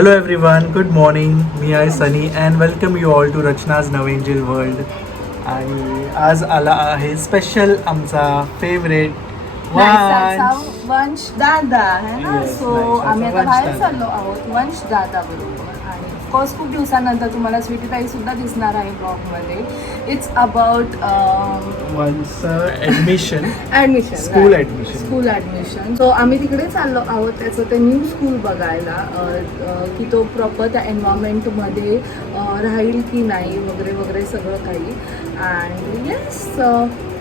Hello everyone, good morning. मी आहे Sunny and welcome you all to रचनाज नवेंजिल वर्ल्ड. आणि आज आला आहे स्पेशल आमचा फेवरेट वंश दादा है ना. Yes, सो नाईसाचा आम्ही आता वंश बाहेर दादा. चाललो आहोत वंश दादा बरोबर. आणि ऑफकोर्स खूप दिवसानंतर तुम्हाला स्वीटीताई सुद्धा दिसणार आहे ब्लॉगमध्ये. It's about admission admission, school admission. School admission. So आम्ही तिकडे चाललो आहोत त्याचं ते न्यू स्कूल बघायला की तो प्रॉपर त्या एन्व्हायरमेंटमध्ये राहील की नाही वगैरे वगैरे सगळं काही. अँड येस,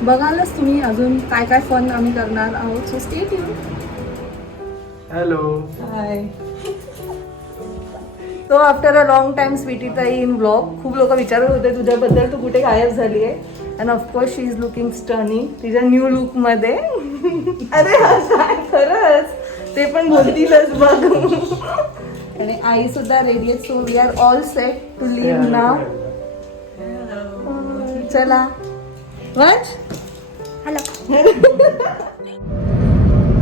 बघालच तुम्ही अजून काय काय फन आम्ही करणार आहोत. So stay tuned. Hello. Hi. So after a long time स्वीटीताई इन ब्लॉग. खूप लोक विचारत होते तुझ्याबद्दल, तू कुठे गायब झाली आहे. And of course she is looking stunning तिच्या न्यू लुकमध्ये. अरे काय खरंच, ते पण बोलतीलच बघ. आणि आई सुद्धा रेडी आहे. So we are all set to live now. चला वंश.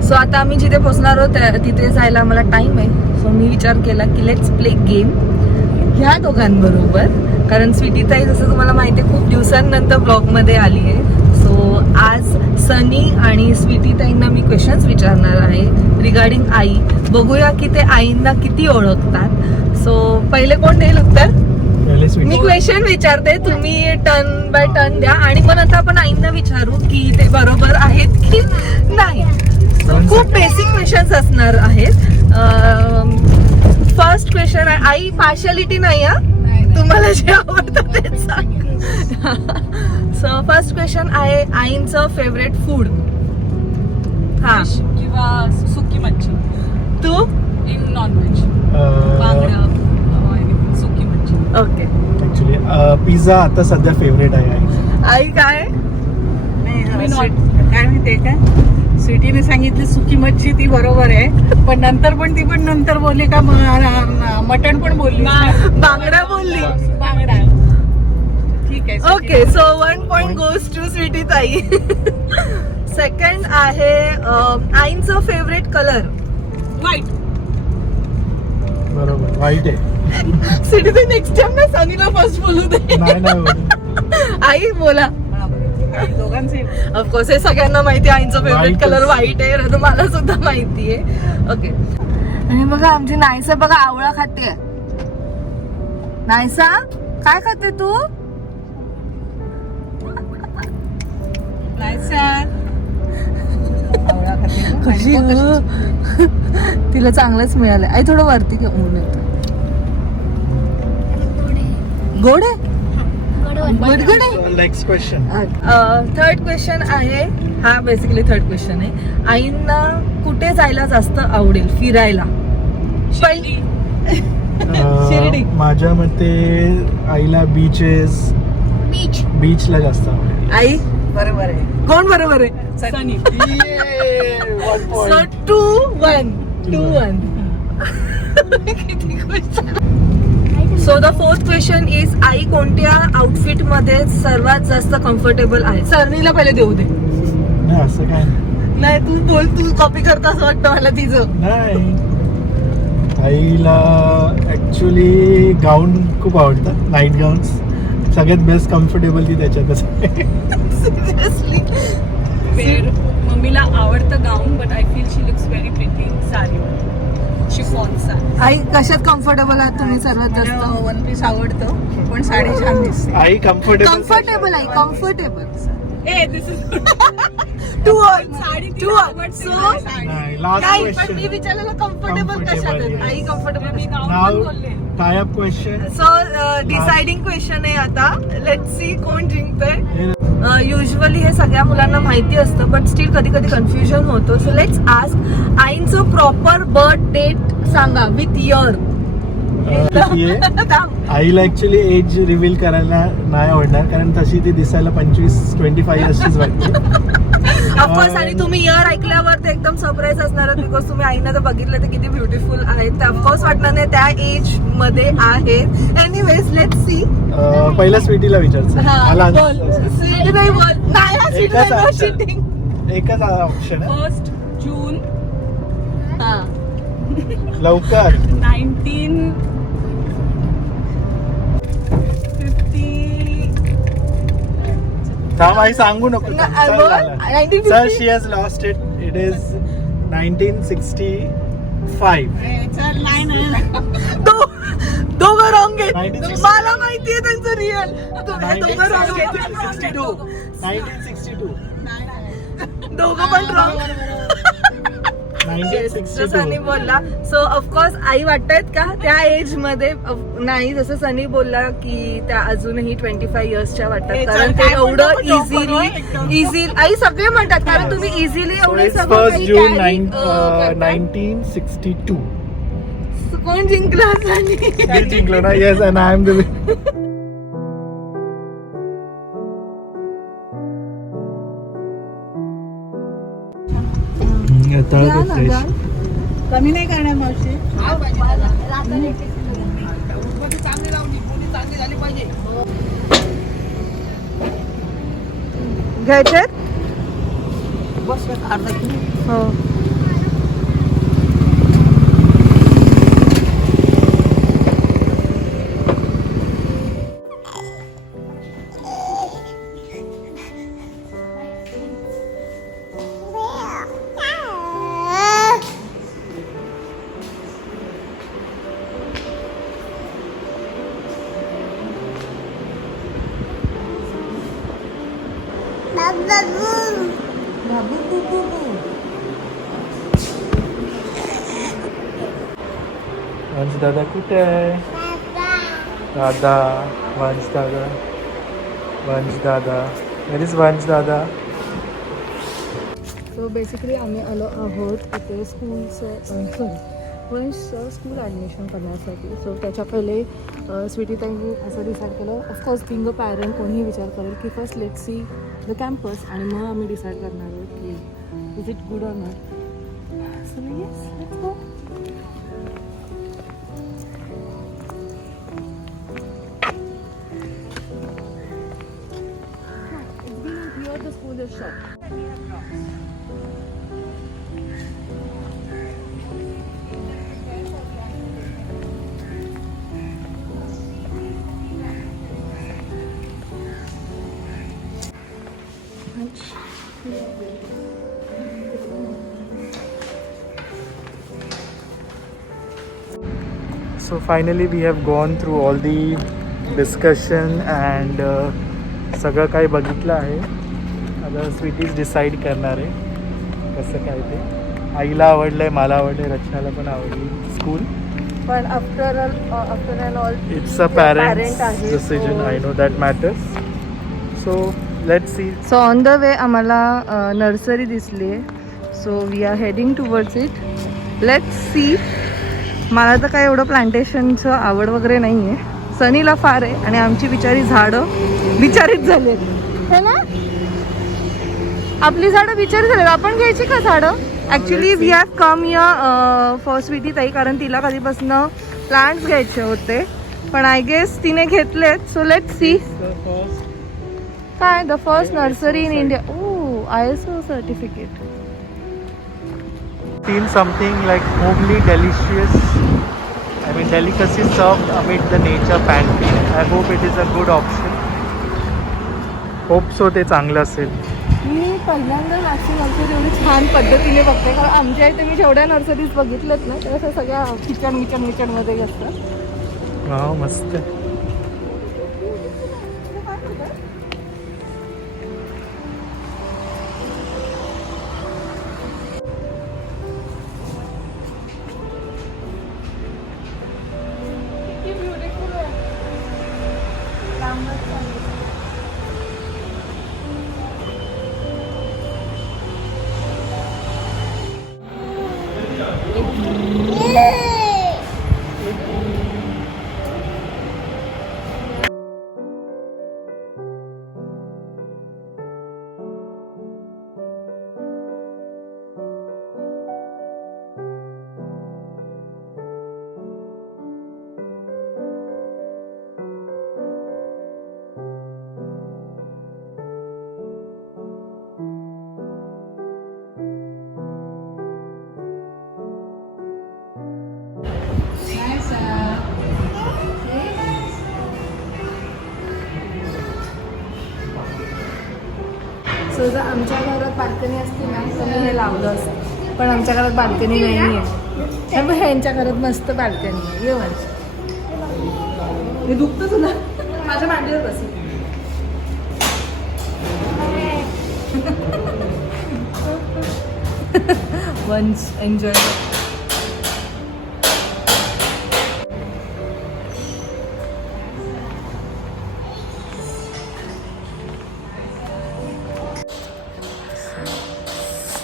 सो आता आम्ही जिथे पोहोचणार आहोत तिथे जायला आम्हाला टाइम आहे. सो मी विचार केला की लेट्स प्ले गेम ह्या दोघांबरोबर. कारण स्वीटीताई जसं तुम्हाला माहिती आहे खूप दिवसांनंतर ब्लॉगमध्ये आली आहे. सो आज सनी आणि स्वीटीताईंना मी क्वेश्चन्स विचारणार आहे रिगार्डिंग आई. बघूया की ते आईंना किती ओळखतात. सो पहिले कोण देईल उत्तर? मी क्वेश्चन विचारते, तुम्ही टर्न बाय टर्न द्या आणि मग नंतर आपण आईंना विचारू की ते बरोबर आहेत की नाही. खूप बेसिक क्वेश्चन्स असणार आहेत. फर्स्ट क्वेश्चन आहे, आई पार्शियालिटी नाही हा, तुम्हाला जे आवडतं तेच सांग. सो फर्स्ट क्वेश्चन आहे आईंचं फेवरेट फूड. हा किंवा सुकी मच्छी. तू? इन नॉनव्हेज बांगडा सुकी मच्छी. ओके. ऍक्च्युली पिझ्झा आता सध्या फेवरेट आहे. आई काय? काय माहितीये का, स्वीटीने सांगितली सुकी मच्छी ती बरोबर आहे, पण नंतर नंतर बोलली का मटण पण बोलली, बांगडा बोलली. बांगडा. ठीक आहे. Okay, so 1 point goes to स्वीटीताई. सेकंड आहे आईंचं फेवरेट कलर. व्हाईट. बरोबर, वाईट आहे. स्वीटीताई नेक्स्ट टाइम ना सनीला फर्स्ट बोलू दे. नाही. आई बोला. दोघांचे ऑफकोर्स हे सगळ्यांना माहिती आहे आईंचं फेवरेट White कलर च. व्हाईट आहे. तर मला सुद्धा माहिती आहे. ओके. आणि बघा आमची नायसा बघा आवळा खाते. नायसा काय खाते तू? कशी तिला चांगलंच मिळालंय. आई थोडं वरती घेऊन येतो. गोड आहे. गुडगुड आहे. Next question. थर्ड क्वेश्चन आहे, हा बेसिकली थर्ड क्वेश्चन आहे, आईंना कुठे जायला जास्त आवडेल फिरायला? पहिली शिर्डी. माझ्या मते आईला बीचला जास्त आवडेल. आई बरोबर आहे. कोण बरोबर आहे? सनी. So 2-1. 2-1. किती खुश. So the fourth question is I कोणत्या आउटफिट मध्ये सर्वात जास्त कम्फर्टेबल आहे? सनीला पहिले देऊ दे. नाही असं काय नाही तू बोल, तू कॉपी करता असं वाटतं मला तिचं. नाही. आईला ऍक्च्युली गाऊन खूप आवडतं, नाईट गाऊन्स. सगळ्यात बेस्ट कम्फर्टेबल ती त्याच्यातच. सिरियसली. मम्मीला आवडतं gown, but I feel she looks very pretty. Sari, chiffon sari. आई कशात कम्फर्टेबल आहात तुम्ही सर्वात जास्त? वन पीस आवडतं, पण साडी छान दिसते. आई कम्फर्टेबल आहे, comfortable. A this is sari last नाही पण क्वेश्चन. मी विचारलेलं कम्फर्टेबल कशात आहे? Comfortable, आई कम्फर्टेबल. मी गाऊन नाव पण बोलले. Tie up question. So deciding question आहे आता. लेट्स सी कोण जिंकतंय. युजली हे सगळ्या मुलांना माहिती असतं, बट स्टील कधी कधी कन्फ्युजन होतो. सो लेट्स आस्क आईंचं प्रॉपर बर्थ डेट सांगा विथ इयर. आईला ऍक्च्युली एज रिव्हील करायला नाही आवडणार, कारण तशी ती दिसायला 25-25 अशीच वाटते. ऑफकोर्स. आणि तुम्ही इयर ऐकल्यावर ते एकदम सरप्राईज असणार बिकॉज तुम्ही आईना तर बघितलं ते किती ब्युटिफुल आहेत. ते ऑफकोर्स वाटणार नाही त्या एज मध्ये आहेत. Anyways let's see. पहिल्या स्वीटीला विचारचं. मला स्वीटी नाही बोल. नाही हा एकच स्वीटी option. एकच ऑप्शन आहे. 1 जून लवकर. 1950. थांब आई सांगू नको. ना, चल बघ, झालं. 1950. Sir, she has lost it. It is 1965. चल नाही नाही दोघं रॉंग आहेत. 1960. मला माहितीये त्यांचं रिअल. दोघं रॉंग आहेत. 1962. 1962. दोघं पण रॉंग. जसं सनी 1962. बोलला. सो ऑफकोर्स आई वाटतायत का त्या एज मध्ये नाही, जसं सनी बोलला की त्या अजूनही 25 इयर्सच्या वाटतात, हे कारण चल, ते काय पण एवढं नको joke करू, एकदम. इझी आई सगळे म्हणतात, कारण तुम्ही इझिली So एवढे it's सगळं 1st काही June carry, करताय. 1962. कोण जिंकला सनी? मी जिंकलो ना. Yes, and I am the द्या ना, द्या. कमी नाही करणार मावशी. घ्यायचे हो. वंश दादा कुठे आहे? दादा, वंश दादा, वंश दादा. Where is वंश दादा? सो बेसिकली आम्ही आलो आहोत इथे स्कूलचं वंशचं स्कूल ॲडमिशन करण्यासाठी. सो त्याच्या पहिले स्वीटीताईंनी असं डिसाईड केलं, ऑफकोर्स बिंग अ पॅरेंट कोणीही विचार करेल की first let see the campus आणि मग आम्ही डिसाईड करणार आहोत की is it good or not. So yes, let's go. Here the school is shut. So finally we have gone through all the discussion and सगळं काही बघितलं आहे. आता स्वीटीज डिसाईड करणार आहे कसं काय ते. आईला आवडलंय, मला आवडलंय, रचनाला पण आवडली स्कूल. पण after all it's a parents decision. I know that matters. So let's see. So on the way आम्हाला नर्सरी दिसली आहे. So we are heading towards it. Let's see. मला तर काय एवढं प्लांटेशनचं आवड वगैरे नाही आहे. सनीला फार आहे आणि आमची बिचारी झाडं बिचारीच झाली आहेत है ना. आपली झाडं बिचारी झाली. आपण घ्यायची का झाडं? ॲक्च्युली वी हॅव कम या फॉर स्वीटी ताई, कारण तिला कधीपासून प्लांट्स घ्यायचे होते, पण आय गेस तिने घेतलेत. So let see. काय the first nursery in India. Oh ISO certificate. Feel something like homely, delicious. I mean, delicacies served amid the nature pantry. I hope it is a good option. Hope so ते चांगलं असेल. मी पहिल्यांदा Nashik nursery एवढी छान पद्धतीने बघते, कारण आमच्या इथे मी जेवढ्या नर्सरीज बघितल्यात ना त्या सगळ्या किचन मध्ये असतात. वाव, मस्त. सो जर आमच्या घरात बाल्कनी असती ना तर मी हे लावलं असतं, पण आमच्या घरात बाल्कनी नाही आहे. तर मग ह्यांच्या घरात मस्त बाल्कनी आहे. ये वर्ष हे दुखतं तुला, माझ्या मांडीवर बस. Once enjoy.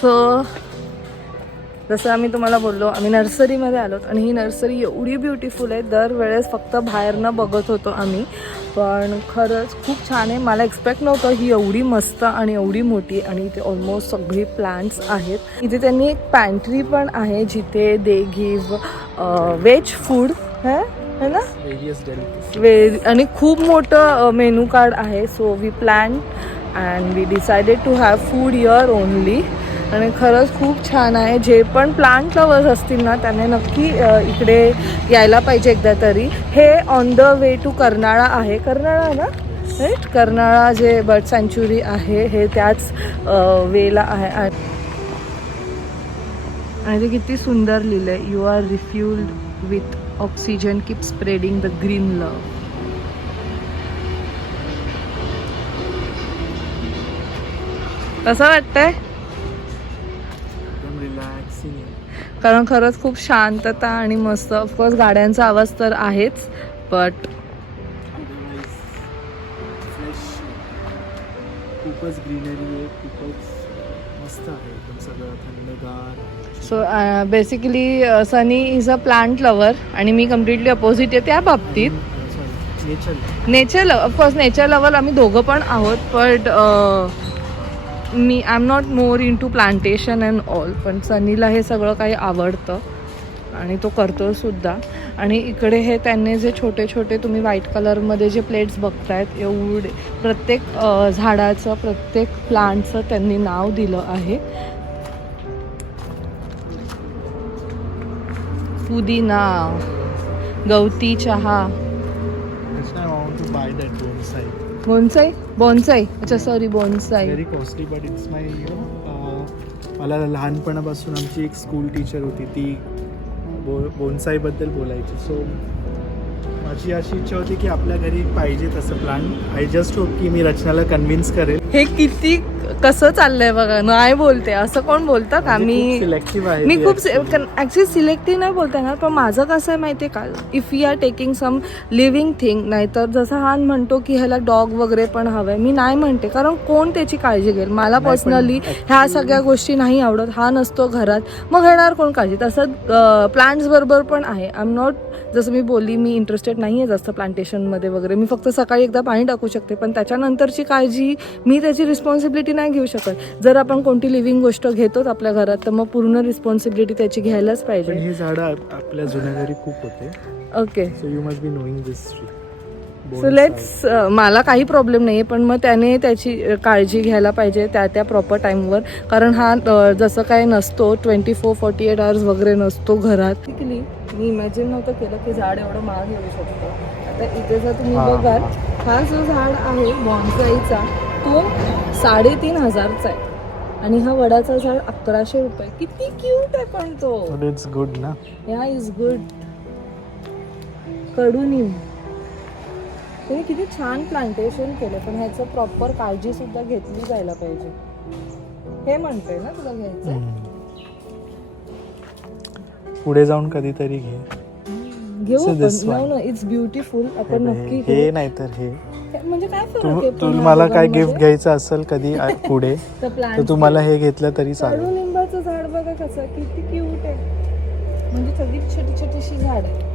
सो जसं आम्ही तुम्हाला बोललो, आम्ही नर्सरीमध्ये आलोत आणि ही नर्सरी एवढी ब्युटिफुल आहे. दरवेळेस फक्त बाहेरनं बघत होतो आम्ही, पण खरंच खूप छान आहे. मला एक्सपेक्ट नव्हतं ही एवढी मस्त आणि एवढी मोठी. आणि इथे ऑलमोस्ट सगळी प्लांट्स आहेत. इथे त्यांनी एक पॅन्ट्री पण आहे जिथे दे गिव्ह व्हेज फूड है ना, आणि खूप मोठं मेनू कार्ड आहे. So we plan and we decided to have food here only. आणि खरंच खूप छान आहे. जे पण प्लांट लवर्स असतील ना त्यांनी नक्की इकडे यायला पाहिजे एकदा तरी. हे on the way to Karnala आहे. कर्नाळा ना, राईट, कर्नाळा जे बर्ड सँच्युरी आहे हे त्याच वेला आहे. आणि ते किती सुंदर लिहिलं आहे, you are refuelled with oxygen, keep spreading the green love. कसं वाटतंय? कारण खरंच खूप शांतता आणि मस्त. ऑफकोर्स गाड्यांचा आवाज तर आहेच, बट खूपच ग्रीनरी आहे, खूपच मस्त आहे, एकदम सगळं थंडगार. So basically Sunny is a plant lover आणि मी कम्प्लिटली अपोजिट आहे त्या बाबतीत. नेचर ऑफकोर्स नेचर लवर आम्ही दोघं पण आहोत, बट मी I am not more into plantation and all. पण सनीला हे सगळं काही आवडतं आणि तो करतो सुद्धा. आणि इकडे हे त्यांनी जे छोटे छोटे तुम्ही व्हाईट कलरमध्ये जे प्लेट्स बघतायत, एवढे प्रत्येक झाडाचं, प्रत्येक प्लांटचं त्यांनी नाव दिलं आहे. पुदिना, गवती चहा, बोन्साई, बोन्साई, अच्छा sorry, bonsai. Very costly but it's my मला लहानपणापासून आमची एक स्कूल टीचर होती, ती बोन्साईबद्दल बोलायची. सो माझी अशी इच्छा होती की आपल्या घरी पाहिजे तसं प्लांट. आय जस्ट होप की मी रचनाला कन्व्हिन्स करेल. हे किती कसं चाललंय बघा, नाही बोलते असं कोण बोलतं का? मी सिलेक्टिव्ह आहे. मी खूप ॲक्च्युली सिलेक्टिव्ह नाही बोलते ना, पण माझं कसं आहे माहिती आहे का, if you are taking some living thing, नाहीतर जसं हा म्हणतो की ह्याला डॉग वगैरे पण हवंय, मी नाही म्हणते, कारण कोण त्याची काळजी घेईल. मला पर्सनली ह्या सगळ्या गोष्टी नाही आवडत. हा नसतो घरात, मग घेणार कोण काळजी? तसं प्लांट्स बरोबर पण आहे. आय एम नॉट, जसं मी बोलली, मी इंटरेस्टेड नाही आहे जास्त प्लांटेशनमध्ये वगैरे. मी फक्त सकाळी एकदा पाणी टाकू शकते, पण त्याच्यानंतरची काळजी मी त्याची रिस्पॉन्सिबिलिटी नाही घेऊ शकत. जर आपण कोणती लिव्हिंग गोष्ट घेतोच आपल्या घरात, तर मग पूर्ण रिस्पॉन्सिबिलिटी त्याची घ्यायलाच पाहिजे. हे झाडं आपल्या जुन्या घरी खूप होते. Okay, so you must be knowing this tree. So let's, मला काही प्रॉब्लेम नाही आहे, पण मग त्याने त्याची काळजी घ्यायला पाहिजे त्या प्रॉपर टाईमवर. कारण हा जसं काय नसतो 24-48 आवर्स वगैरे नसतो घरात. मी इमॅजिन नव्हतं केलं की झाड एवढं महाग येऊ शकतं. आता इथे जर तुम्ही बघाल, हा जो झाड आहे बॉन्साईचा, तो 3,500चा आहे. आणि हा वडाचा झाड 1,100 रुपये. किती क्यूट आहे पण तो. इट्स गुड ना. या इज गुड. कडुनिम, त्यांनी किती छान प्लांटेशन केलं, पण ह्याचं प्रॉपर काळजी सुद्धा घेतली जायला पाहिजे. हे म्हणते ना तुला घ्यायचं, पुढे जाऊन कधीतरी घे. घेऊ. No, it's beautiful. आपण नक्की हे नाही तर हे, म्हणजे काय फरक आहे? तुला मला काय गिफ्ट घ्यायचं असेल कधी पुढे तर तुम्हाला हे घेतलं तरी चालेल. कडुलिंबाचं झाड बघा कसं किती क्यूट आहे, म्हणजे सगळी छोटी छोटीशी झाड आहे.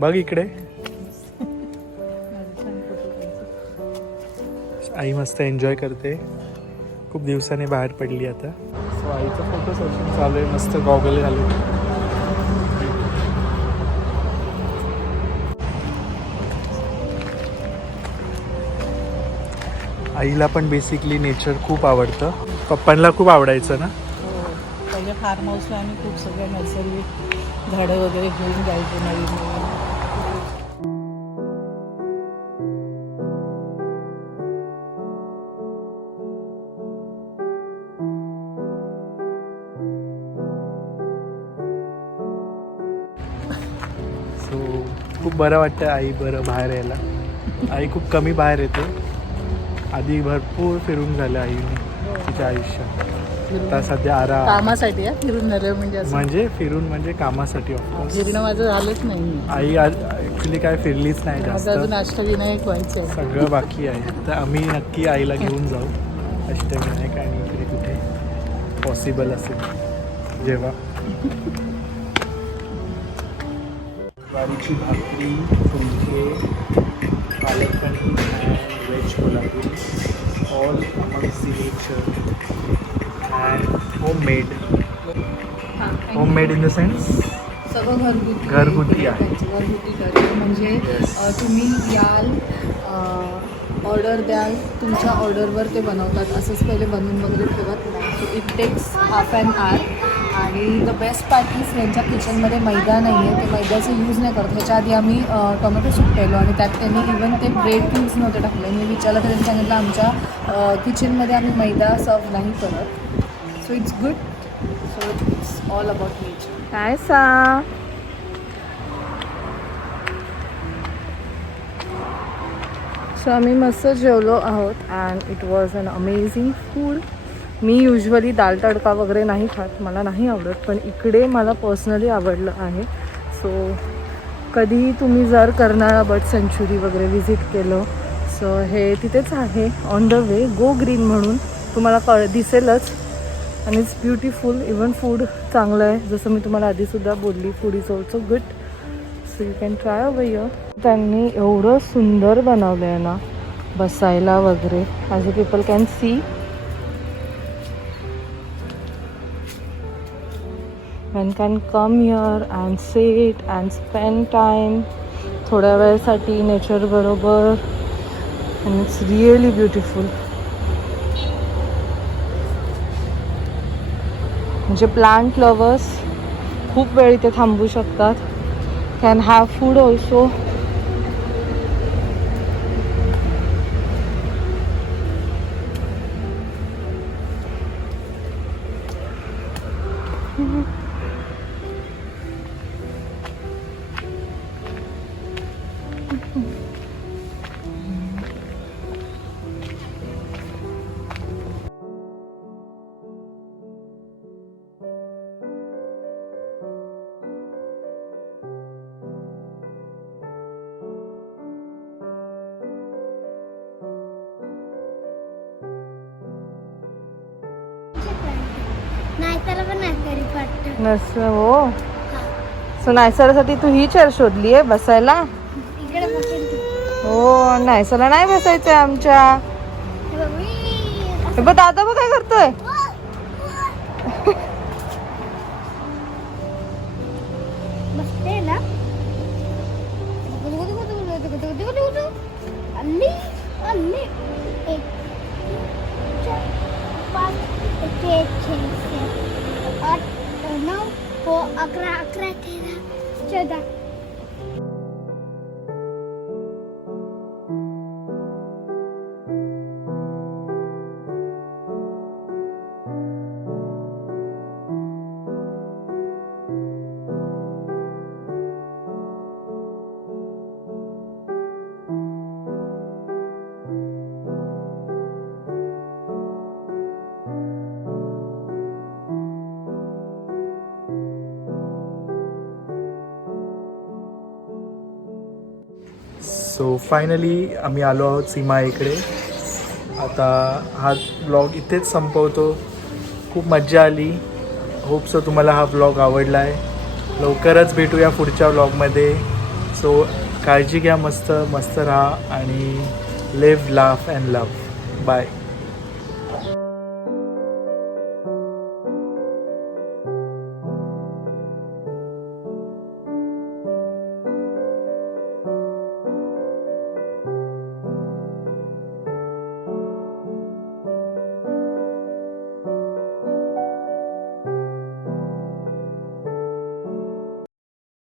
बघ इकडे आई मस्त एन्जॉय करते. खूप दिवसाने बाहेर पडली आता. सो आईचं फोटो सेशन चालू आहे. मस्त गॉगल घालून. आईला पण बेसिकली नेचर खूप आवडतं. पप्पांना खूप आवडायचं ना. पहिले फार्म हाऊसला आम्ही खूप सगळे नैसर्गिक झाडं वगैरे घेऊन जायचो नवीन नवीन. सो खूप बरं वाटतं आई बरं बाहेर यायला. आई खूप कमी बाहेर येते. आधी भरपूर फिरून झालं आईने तिच्या आयुष्यात. आता सध्या आराम कामासाठी फिरून झालं म्हणजे असं. म्हणजे फिरून म्हणजे कामासाठी ऑफकोर्स. फिरणं माझं झालंच नाही. आई आज ॲक्च्युली काय फिरलीच नाही माझं जास्त. अजून अष्टविनायक व्हायचं आहे. सगळं बाकी आहे. तर आम्ही नक्की आईला घेऊन जाऊ अष्टविनायक आणि इकडे कुठे पॉसिबल असेल जेव्हा. ज्वारीची भाकरी, फुलके, palak paneer and veg Kolhapuri all among signature and homemade in the sense सगळं घरगुती घरगुती आहे. घरगुती करते म्हणजे तुम्ही याल ऑर्डर द्याल तुमच्या ऑर्डरवर ते बनवतात. असंच पहिले बनवून वगैरे ठेवत नाही. So it takes half an hour. आणि द बेस्ट पार्ट इज यांच्या किचनमध्ये मैदा नाही आहे. ते मैद्याचं यूज नाही करत. ह्याच्या आधी आम्ही टोमॅटो सूप केलो आणि त्यात त्यांनी इवन ते ब्रेड क्यूब्स नव्हते टाकले. मी विचारलं तर त्यांनी सांगितलं आमच्या किचनमध्ये आम्ही मैदा सर्व नाही करत. So it's good. So it's all about nature. काय सा सो आम्ही मस्त जेवलो आहोत and it was an amazing food. मी युजली दाल तडका वगैरे नाही खात. मला नाही आवडत. पण इकडे मला पर्सनली आवडलं आहे. सो कधीही तुम्ही जर कर्नाळा बर्ड सेंच्युरी वगैरे विजिट केलं सो हे तिथेच आहे on the way. Go green म्हणून तुम्हाला दिसेलच. आणि इट्स ब्युटिफुल. इवन फूड चांगलं आहे. जसं मी तुम्हाला आधीसुद्धा बोलली food is also good. So you can try over here. त्यांनी एवढं सुंदर बनवलं आहे ना बसायला वगैरे. As a people can see. One can come here and sit and spend time थोड्या वेळासाठी नेचर बरोबर. And it's really beautiful. म्हणजे प्लांट लवर्स खूप वेळ इथे थांबू शकतात. Can have food also. नसं हो. सो नायसरसाठी तू ही चेअर शोधली आहे बसायला. हो नायसरला नाही बसायचंय आमच्या. हे बघ दादा बघ काय करतोय. हो 11 13 14. सो फायनली आम्ही आलो आहोत सीमा इकडे. आता हा ब्लॉग इथेच संपवतो. खूप मज्जा आली. होप सो तुम्हाला हा ब्लॉग आवडला आहे. लवकरच भेटूया पुढच्या ब्लॉगमध्ये. सो काळजी घ्या, मस्त मस्त राहा आणि live laugh and love. Bye.